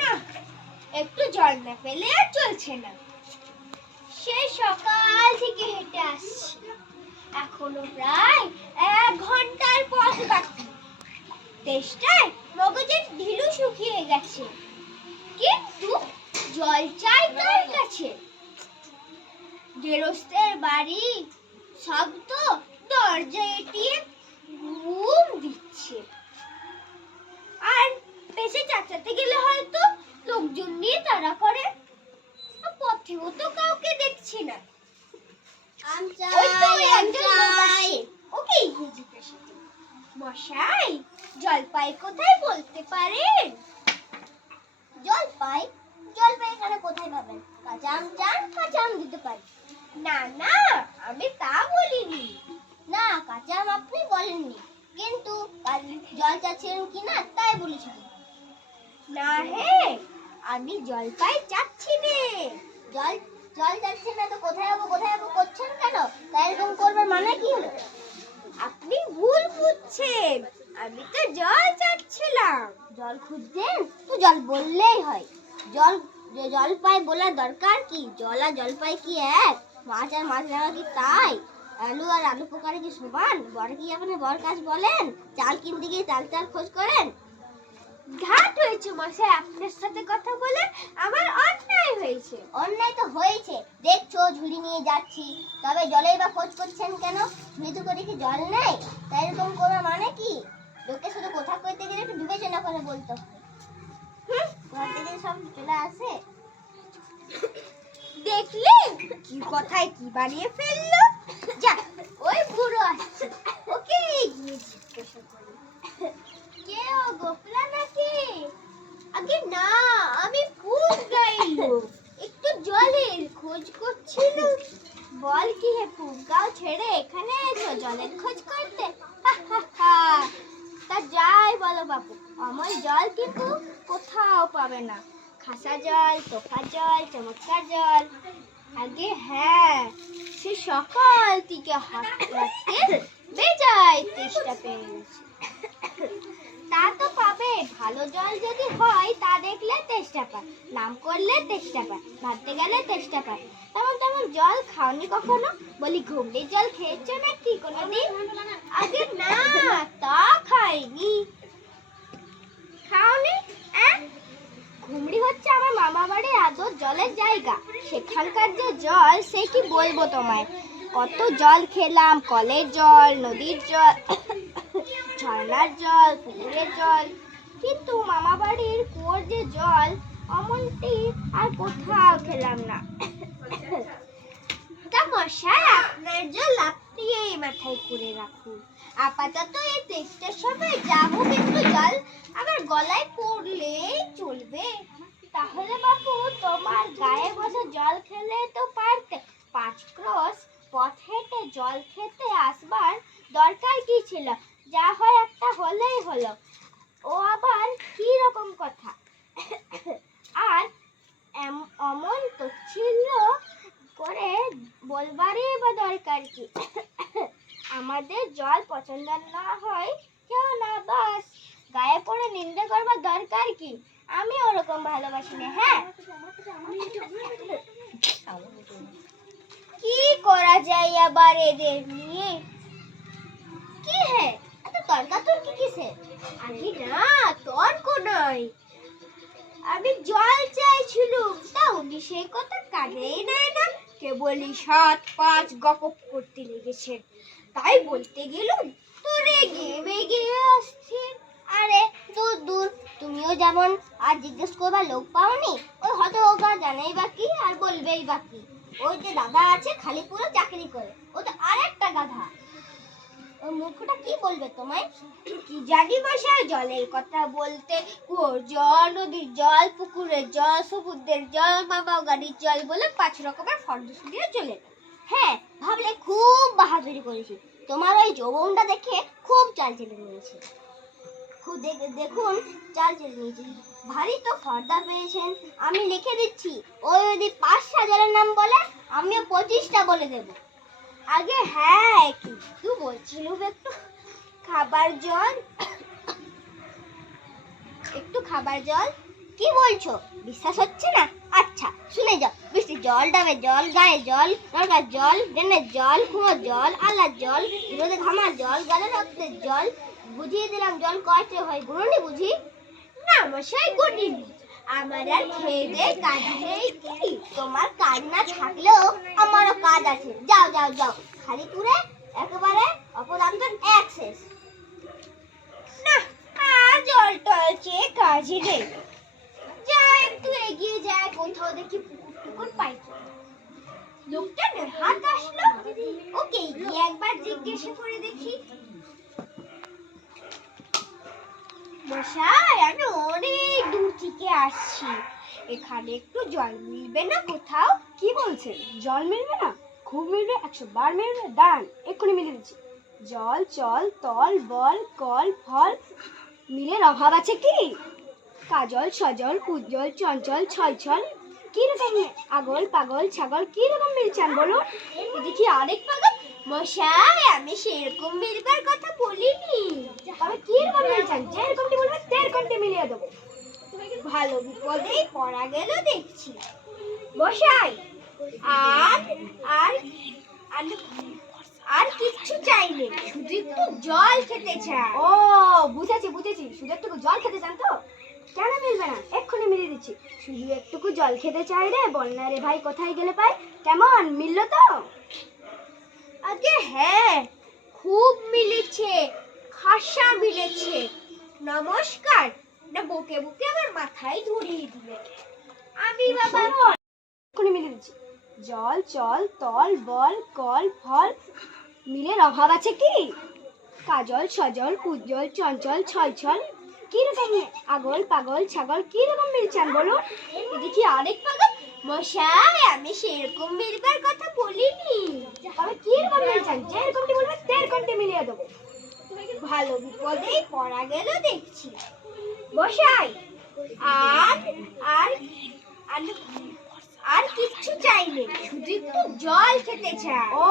না, একটু জল না পেলে আর চলছে না। সেই সকাল থেকে হেঁটে আসছি, এখনো প্রায় 1 ঘন্টার পথ বাকি। তেষ্টায় মগজের ঢিলু শুকিয়ে গেছে, কিন্তু জল চাই তার কাছে। গেরস্তের বাড়ি, সব তো দরজা এটিয়ে ঘুম দিচ্ছে। আর পেছে চাচাতে গেলে হয়তো লোকজন নিয়ে তাড়া করে। পথেও তো কাউকে দেখছি না। ওকে গিয়ে জিজ্ঞেস করি, মশাই জলপাই কোথায় বলতে পারেন? জলপাই জলপাই এখানে কোথায় পাবেন? কাঁচা আম চান, কাঁচা আম দিতে পারি। না না, আমি তা বলিনি। না, কাঁচা আম আপনি বলেননি, কিন্তু জল চাচ্ছিলেন কিনা তাই বলেছিলেন। না হে, আমি জলপাই চাচ্ছি নে। জল জল চাচ্ছেন না তো কোথায় যাবো করছেন কেন? তাই এরকম করবার মানে কি হলো? আপনি ভুল বুঝছেন, আমি তো জল চাচ্ছিলাম। জল খুঁজছেন তো জল বললেই হয়। জলপাই বলার দরকার কি? জল আর জলপাই কি এক? মাছ আর মাছ রাঙা কি তাই? আলু আর আলু পোকারে কি সমান? বর কি আপনি বর কাজ বলেন? চাল কিনতে গিয়ে চাল খোঁজ করেন? ঘাট হয়েছে মশাই, আপনার সাথে কথা বলে আমার অন্যায় হয়েছে। অন্যায় তো হয়েছে, দেখছো ঝুড়ি নিয়ে যাচ্ছি, তবে জলের বা খোঁজ করছেন কেন? মৃত্যু করে কি জল নেই? তাই এরকম করার মানে কি? লোকে শুধু কথা কইতে গেলে একটু বিবেচনা করে বলতে হয়। ঘর থেকে সব চলে আসে। দেখলে কি কথায় কি বানিয়ে ফেললো। যা, ওই বুড়ো আসছে, ওকে গিয়ে জিজ্ঞাসা করি, কে ও গোপলা নাকি? আগে না, আমি খুব গাইলো, একটু জলের খোঁজ করছিল। বল কি হে, পুগাও ছেড়ে এখানে এসো জলের খোঁজ করতে? তা যাই বলো বাপু, অমল জল কিন্তু কোথাও পাবে না। খাসা জল, তোফা জল, চমৎকার জল। আগে হ্যাঁ, সে সকাল থেকে হাঁটতে বেজায় তেষ্টা পেয়ে গেছে। তা তো পাবে, ভালো জল যদি হয় তা দেখলে তেষ্টা পায়, নাম করলে তেষ্টা পায়, ভাবতে গেলে তেষ্টা পায়। তেমন তেমন জল খাওনি কখনো? বলি ঘুমড়ির জল খেয়েছো নাকি কোনোদিন? আগে না, তা খাইনি। খাওনি? ঘুমড়ি হচ্ছে আমার মামা বাড়ির আদর জলের জায়গা। সেখানকার যে জল সে কি বলবো তোমায়। কত জল খেলাম, কলের জল, নদীর জল, ঝর্ণার জল, পুকুরের জল, কিন্তু মামা বাড়ির কুয়োর যে জল অমনটি আর কোথাও খেলাম না। তা মশাই, আপনার জল আপনি এই মাথায় করে রাখুন। আপাতত এই তেষ্টার সময় যাবো, কিন্তু জল আমার গলায় পড়লেই চলবে। তাহলে বাপু, তোমার গায়ে বসে জল খেলে তো পারতে। 5 ক্রোশ পথ হেঁটে জল খেতে আসবার দরকার কি ছিল? যা হয় একটা হলেই হলো। ও আবার কি রকম কথা? আর অমন তো ছিল করে বলবারই বা দরকার কি? আমাদের জল পছন্দ না হয় কেউ না, বাস গায়ে পড়ে নিন্দে করবার দরকার কি? আমি ওরকম ভালোবাসি না। হ্যাঁ, কি করা যায় আবার এদের নিয়ে? কি হে, এত তর্কাতর্কি কিসের? আগে না, তর্ক নয়, আমি জল চাইছিলুম, তা উনি সেই কথা কানেই নেয় না, কেবলই 7-5 গপপ করতে লেগেছেন। তাই বলতে গেলুম তো রেগে মেগে আসছে। আরে দূর দূর, তুমিও যেমন আর জিজ্ঞেস করবার লোক পাওনি, ওই হতভাগা জানেই বাকি আর বলবেই বাকি। ওই যে দাদা আছে খালি পুরো চাকরি করে, ও তো আরেকটা গাধা। ওই মূর্খটা কি বলবে তোমায়? কি জানি মশাই, জলের কথা বলতে কুয়োর জল, নদীর জল, পুকুরের জল, সমুদ্রের জল, মামা গাড়ির জল বলে 5 রকমের ফর্দুস দিয়ে চলে। হ্যাঁ, ভাবলে খুব বাহাদুরি করেছি। তোমার ওই যৌবনটা দেখে খুব চাল চেলে নিয়েছে। দেখুন, চাল চেলে নিয়েছি। ভারী তো ফর্দা পেয়েছেন। আমি লিখে দিচ্ছি, ওই যদি 5টা জলের নাম বলে, আমিও 25টা বলে দেবো। আগে হ্যাঁ, কিন্তু বলছিলুম একটু খাবার জল, কি বলছো? বিশ্বাস হচ্ছে না? আচ্ছা শুনে যাও। বৃষ্টির জল, ডাবের জল, গায়ে জল, নলকার জল, ড্রেনের জল, কুয়োর জল, আল্লার জল, রোদে ঘামার জল, গালে রক্তের জল। বুঝিয়ে দিলাম জল কয়টা হয়, গুণনি বুঝি? না মশাই, গড়িনি। আমার আর খেয়ে দেয়ে কাজ নেই কি? তোমার কাজ না থাকলেও আমারও কাজ আছে। যাও যাও যাও, খালি পুরে একেবারে অপদার্থের অ্যাক্সেস। না, আর জল টল চেয়ে কাজ নেই। যা একটু এগিয়ে যায়, কোথাও দেখি পুকুর টুকুর পাই কিনা। লোকটা হাত আসলো, ওকে গিয়ে একবার জিজ্ঞাসা করে দেখি। মশাই, আমি অনেক দূর থেকে আসছি, এখানে একটু জল মিলবে না কোথাও? কি বলছেন? জল মিলবে না? খুব মিলবে, 100 বার মিলবে। দাঁড়ান, এক্ষুনি মিলে দিচ্ছি। জল, চল, তল, বল, কল, ফল, মিলের অভাব আছে কি? কাজল, সজল, উজ্জ্বল, চঞ্চল, ছলছল, কি রকম আগল, পাগল, ছাগল, কি রকম মিল চান বলুন? দেখি আরেক পাগল। মশাই, আমি সেরকম মিলবার কথা বলিনি। তবে কি রকম মিল চান? যেরকমটি বলবেন তেরকমটি মিলিয়ে দেবো। ভালো বিপদেই পড়া গেল দেখছি। মশাই, আর আর আর আর কিচ্ছু চাইনি, শুধু একটু জল খেতে চাই। ও বুঝেছি বুঝেছি, শুধু একটু জল খেতে চান তো? কেন মিলবে না? এক্ষুনি মিলিয়ে দিচ্ছি। শুধু একটুকু জল খেতে চাই রে, বন্যা রে ভাই কোথায় গেলে পাই। কেমন মিললো তো? আগে হ্যাঁ, খুব মিলেছে, খাসা মিলেছে। নমস্কার, না বুকে বুকে আমার মাথায় ধরিয়ে দিলে। আমি বাবা এক্ষুনি মিলিয়ে দিচ্ছি। জল, চল, তল, বল, কল, ফল, মিলের অভাব আছে কি? কাজল, সজল, উজ্জ্বল, চঞ্চল, ছলছল, কি রকম আগল, পাগল, ছাগল, কি রকম মিল চান বলুন? দেখি আরেক পাগল। মশাই, আমি সেরকম মিলবার কথা বলিনি। তবে কি রকম মিল চান? যেরকমটি বলবেন তেরকমটি মিলিয়ে দেবো। ভালো বিপদেই পড়া গেল দেখছি। মশাই, আর আর আর আর কিচ্ছু চাইনি, শুধু একটু জল খেতে চাই। ও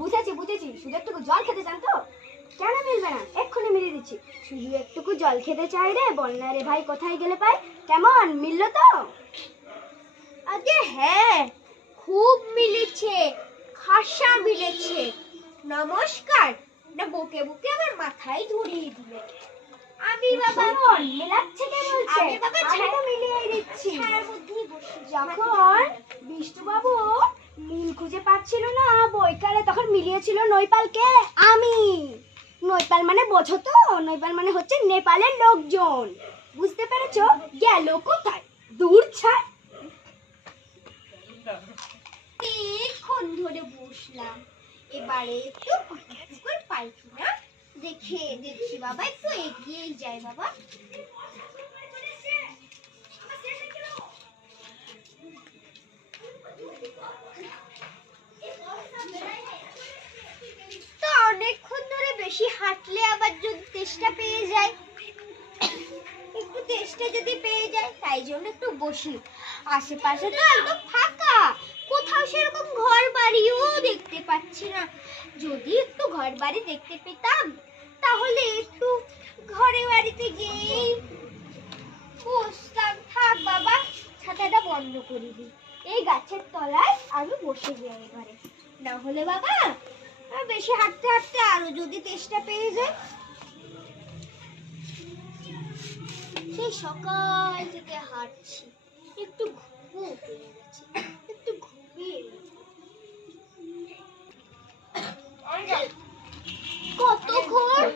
বুঝেছি বুঝেছি, শুধু একটুকু জল খেতে চান তো? কেন মিলবে না? এক্ষুনি মিলিয়ে দিচ্ছি। শুধু একটুকু জল খেতে চাই রে, বন্যা রে ভাই কোথায় গেলে পাই। কেমন মিললো তো? আগে হ্যাঁ, খুব মিলেছে, খাসা মিলেছে। নমস্কার, না বুকে বুকে আমার মাথায় ধরিয়ে দিলে। আমি বাবা শুনুন, মেলাচ্ছে কে বলছে? আমি বাবা আমি তো মিলিয়ে দিচ্ছি। ছায়ার মধ্যেই বসে যখন বিষ্টুবাবু মিল খুঁজে পাচ্ছিল না বইকালে, তখন মিলিয়েছিল নৈপালকে আমি। নৈপাল মানে বোঝো তো? নৈপাল মানে হচ্ছে নেপালের লোকজন। বুঝতে পেরেছো? গেল কোথায়? দূর ছাড়। অনেকক্ষণ ধরে বসলাম, এবারে একটু পুকুর পাই কিনা দেখি বাবা, একটু এগিয়েই যাই বাবা। তো অনেকক্ষণ ধরে বেশি হাঁটলে আবার যদি তেষ্টা পেয়ে যায়, একটু তেষ্টা যদি পেয়ে যায়, তাই জন্য একটু বসি। আশেপাশে তো একদম ফাঁকা, কোথাও সেরকম ঘর বাড়িও দেখতে পাচ্ছি না। যদি একটু ঘর বাড়ি দেখতে পেতাম, তাহলে একটু ঘরে বাড়িতে গিয়েই বসতাম। থাক বাবা, ছাতাটা বন্ধ করে দিই, এই গাছের তলায় আমি বসে যাই এবারে। না হলে বাবা বেশি হাঁটতে হাঁটতে আরো যদি তেষ্টা পেয়ে যায়। সেই সকাল থেকে হাঁটছি, একটু ঘুমও পেয়ে গেছে, একটু ঘুমিয়ে নিই। কতক্ষণ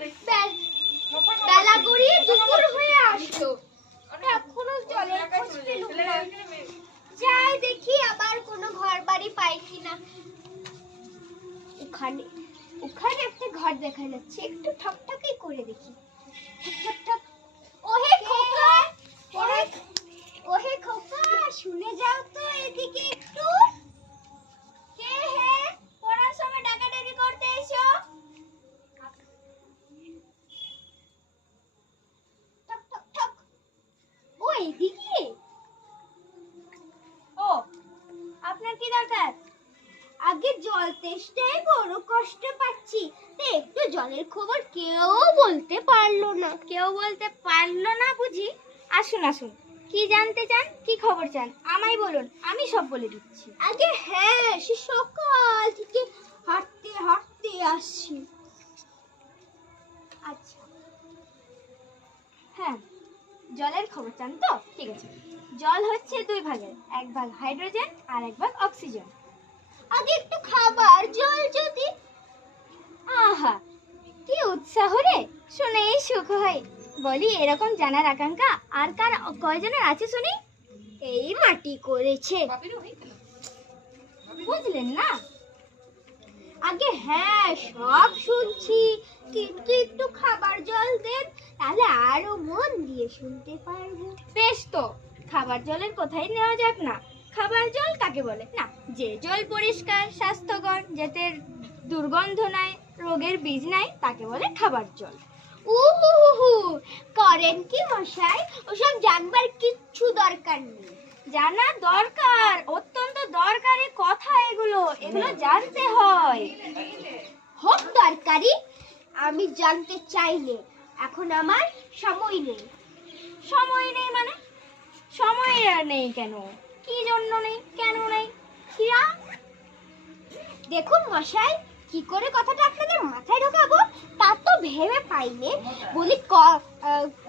বেলা গড়িয়ে দুপুর হয়ে আসলো, এখনো জলের খোঁজ পেলাম না। যাই দেখি আবার কোনো ঘর বাড়ি পাই কিনা। ওখানে ওখানে একটা ঘর দেখা যাচ্ছে, একটু ঠকঠকই করে দেখি। ঠক ঠক ঠক। ওহে খোকা, ওহে খোকা, শুনে যাও তো এদিকে একটু। কে হে? পড়ার সময় ডাকাডাকি করতে এসো। ঠক ঠক ঠক। ও এদিকে? ও, আপনার কি দরকার? আগে জল তেষ্টায় বড় কষ্ট পাচ্ছি, তো একটু জলের খবর কেউ বলতে পারলো না। কেউ বলতে পারলো না বুঝি? আসুন আসুন, কি জানতে চান, কি খবর চান আমায় বলুন, আমি সব বলে দিচ্ছি। আগে হ্যাঁ, সে সকাল থেকে হাঁটতে হাঁটতে আসছি। আচ্ছা, হ্যাঁ, জলের খবর চান তো? ঠিক আছে। জল হচ্ছে দুই ভাগের, এক ভাগ হাইড্রোজেন আর এক ভাগ অক্সিজেন। আগে একটু খাবার জল যদি। আহা, কি উৎসাহ রে, শুনেই সুখ হয়। বলি, এরকম জানার আকাঙ্ক্ষা আর কার কয়জনের আছে শুনি? এই মাটি করেছে। বুঝলেন না? আগে হ্যাঁ, সব শুনছি, কিন্তু একটু খাবার জল দেন, তাহলে আরো মন দিয়ে শুনতে পারবো। বেশ তো, খাবার জলের কোথায় নেওয়া যাক না। খাবার জল কাকে বলে? না, যে জল পরিষ্কার স্বাস্থ্যকর, যাতে দুর্গন্ধ নাই, রোগের বীজ নাই, তাকে বলে খাবার জল। উহু, করেন কি মশাই? ওসব জানবার কিচ্ছু দরকার নেই। জানা দরকার, অত্যন্ত দরকারি কথা এগুলো, এগুলো জানতে হয়। হোক দরকারি, আমি জানতে চাইলে, এখন আমার সময় নেই। সময় নেই মানে? সময় আর নেই কেন? কি জন্য নেই, কেন নেই? কিয়া? দেখুন মশাই, কি করে কথাটা আপনাদের মাথায় ঢোকাবো তা তো ভেবে পাইনি। বলি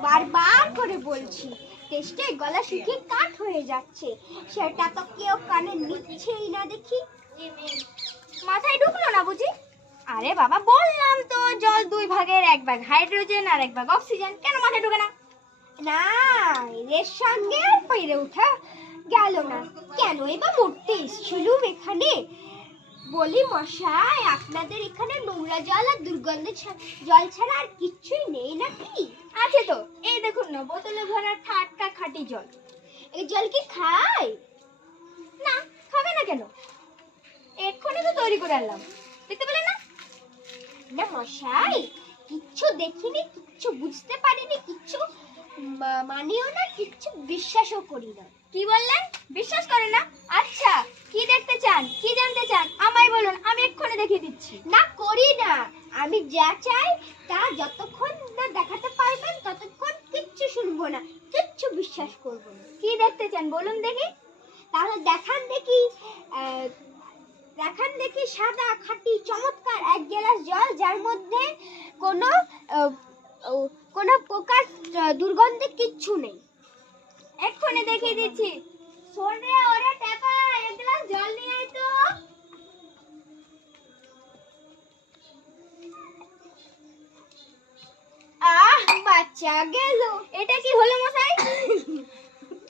বারবার করে বলছি, টেস্টে গলা শুকিয়ে কাঠ হয়ে যাচ্ছে, সেটা তো কেউ কানে নিচ্ছেই না দেখি। মাথায় ঢুকলো না বুঝি? আরে বাবা, বললাম তো জল দুই ভাগের, এক ভাগ হাইড্রোজেন আর এক ভাগ অক্সিজেন। কেন মাথায় ঢুকে না? না, এর সঙ্গে পেরে ওঠা গেল না। কেন এবার মরতে এসেছিলুম এখানে? বলি মশাই, আপনাদের এখানে নোংরা জল আর দুর্গন্ধ জল ছাড়া আর কিচ্ছুই নেই নাকি? আছে তো, এই দেখুন না, বোতলে ভরা টাটকা খাঁটি জল। এই জল কি খায়? না, খাবে না কেন? এক্ষুনি তো তৈরি করে আনলাম, দেখতে পেলেন না? না মশাই, কিচ্ছু দেখিনি, কিচ্ছু বুঝতে পারিনি, কিচ্ছু মানিও না, কিচ্ছু বিশ্বাসও করি না। কি বললেন? বিশ্বাস করেন না? আচ্ছা, কি দেখতে চান, কি জানতে চান আমায় বলুন, আমি এক্ষুনি দেখিয়ে দিচ্ছি। না করি না, আমি যা চাই তা যতক্ষণ না দেখাতে পারবেন ততক্ষণ কিচ্ছু শুনবো না, কিচ্ছু বিশ্বাস করবো না। কি দেখতে চান বলুন দেখি। তাহলে দেখান দেখি সাদা খাঁটি চমৎকার এক গ্লাস জল, যার মধ্যে কোনো কোনো প্রকার দুর্গন্ধে কিচ্ছু নেই। এক্ষুনি দেখিয়ে দিচ্ছি। শোন রে, ওরে ট্যাপা, এক গ্লাস জল নিয়ে আয় তো। আহ, বাচ্চা গেল। এটা কি হলো মশাই?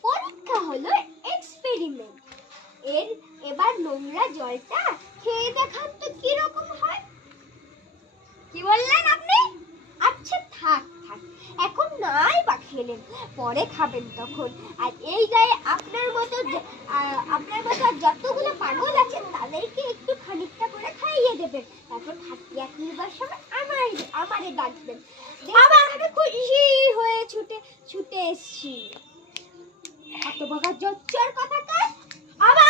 পরীক্ষা হলো, এক্সপেরিমেন্ট। এবার নোংরা জলটা খেয়ে দেখান তো কিরকম হয়। কি বললেন আপনি? আচ্ছা থাক, এখন নাই বা খেলেন, পরে খাবেন তখন। আর এই গায়ে আপনার মতো আর যতগুলো পাগল আছেন তাদেরকে একটু খানিকটা করে খাইয়ে দেবেন, তারপর খাটিয়া কিনবার সময় আমারে ডাকবেন। আবার আমি খুশি হয়ে ছুটে এসছি। এত বকা জচ্চর কথা কার? আবার